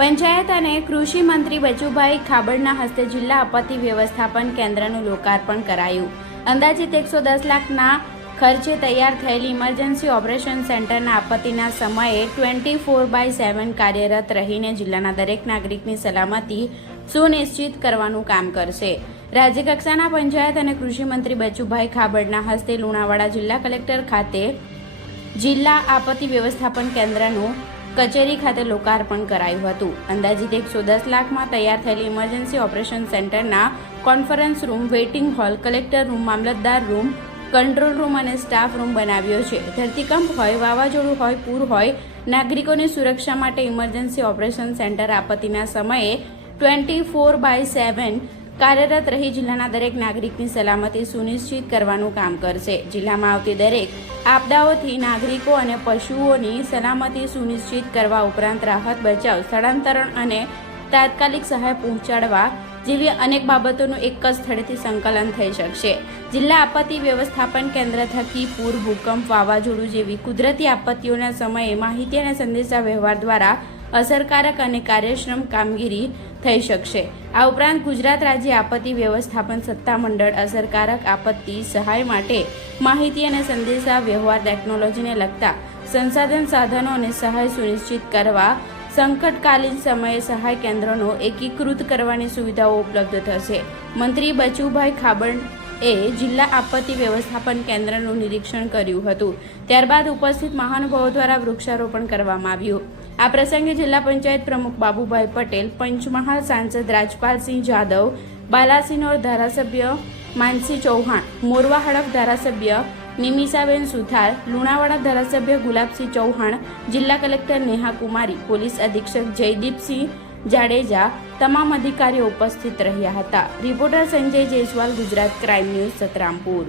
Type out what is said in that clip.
પંચાયત અને કૃષિ મંત્રી બચુભાઈ ખાબડના હસ્તે જિલ્લા આપત્તિ વ્યવસ્થાપન કેન્દ્રનું લોકાર્પણ કરાયું. અંદાજિત એકસો દસ લાખના ખર્ચે તૈયાર થયેલી ઇમરજન્સી ઓપરેશન સેન્ટરના આપત્તિના સમયે ટ્વેન્ટી ફોર બાય સેવન કાર્યરત રહીને જિલ્લાના દરેક નાગરિકની સલામતી સુનિશ્ચિત કરવાનું કામ કરશે. રાજ્યકક્ષાના પંચાયત અને કૃષિમંત્રી બચુભાઈ ખાબડના હસ્તે લુણાવાડા જિલ્લા કલેક્ટર ખાતે જિલ્લા આપત્તિ વ્યવસ્થાપન કેન્દ્રનું કચેરી ખાતે લોકાર્પણ કરાયું હતું. અંદાજિત એકસો દસ લાખમાં તૈયાર થયેલી ઇમરજન્સી ઓપરેશન સેન્ટરના conference room, waiting hall, collector room, મામલતદાર રૂમ, કંટ્રોલ રૂમ અને સ્ટાફ રૂમ બનાવ્યો છે. ધરતીકંપ હોય, વાવાઝોડું હોય, પૂર હોય, નાગરિકોની સુરક્ષા માટે ઇમરજન્સી ઓપરેશન સેન્ટર આપત્તિના સમયે ટ્વેન્ટી ફોર બાય સેવન કાર્યરત રહી જિલ્લાના દરેક નાગરિકની સલામતી સુનિશ્ચિત કરવાનું કામ કરશે. જિલ્લામાં આવતી દરેક આપદાઓથી નાગરિકો અને પશુઓની સલામતી સુનિશ્ચિત કરવા ઉપરાંત રાહત બચાવ, સ્થળાંતરણ અને તાત્કાલિક સહાય પહોંચાડવા જેવી અનેક બાબતોનું એક જ સ્થળેથી સંકલન થઈ શકશે. જિલ્લા આપત્તિ વ્યવસ્થાપન કેન્દ્ર થકી પૂર, ભૂકંપ, વાવાઝોડું જેવી કુદરતી આપત્તિઓના સમયે માહિતી અને સંદેશા વ્યવહાર દ્વારા અસરકારક અને કાર્યક્ષમ કામગીરી થઈ શકશે. આ ઉપરાંત ગુજરાત રાજ્ય આપત્તિ વ્યવસ્થાપન સત્તામંડળ અસરકારક આપત્તિ સહાય માટે માહિતી અને સંદેશા વ્યવહાર ટેકનોલોજીને લગતા સંસાધન સાધનો અને સહાય સુનિશ્ચિત કરવા સંકટકાલીન સમયે સહાય કેન્દ્રોનો એકીકૃત કરવાની સુવિધાઓ ઉપલબ્ધ થશે. મંત્રી બચુભાઈ ખાબડ એ જિલ્લા આપત્તિ વ્યવસ્થાપન કેન્દ્રનું નિરીક્ષણ કર્યું હતું. ત્યારબાદ ઉપસ્થિત મહાનુભાવો દ્વારા વૃક્ષારોપણ કરવામાં આવ્યું. આ પ્રસંગે જિલ્લા પંચાયત પ્રમુખ બાબુભાઈ પટેલ, પંચમહાલ સાંસદ રાજપાલસિંહ જાદવ, બાલાસિનોર ધારાસભ્ય માનસી ચૌહાણ, મોરવા હડફ ધારાસભ્ય નિમિષાબેન સુથાર, લુણાવાડા ધારાસભ્ય ગુલાબસિંહ ચૌહાણ, જિલ્લા કલેક્ટર નેહા કુમારી, પોલીસ અધિક્ષક જયદીપસિંહ જાડેજા તમામ અધિકારીઓ ઉપસ્થિત રહ્યા હતા. Reporter Sanjay Jaiswal, Gujarat crime news, Santrampur.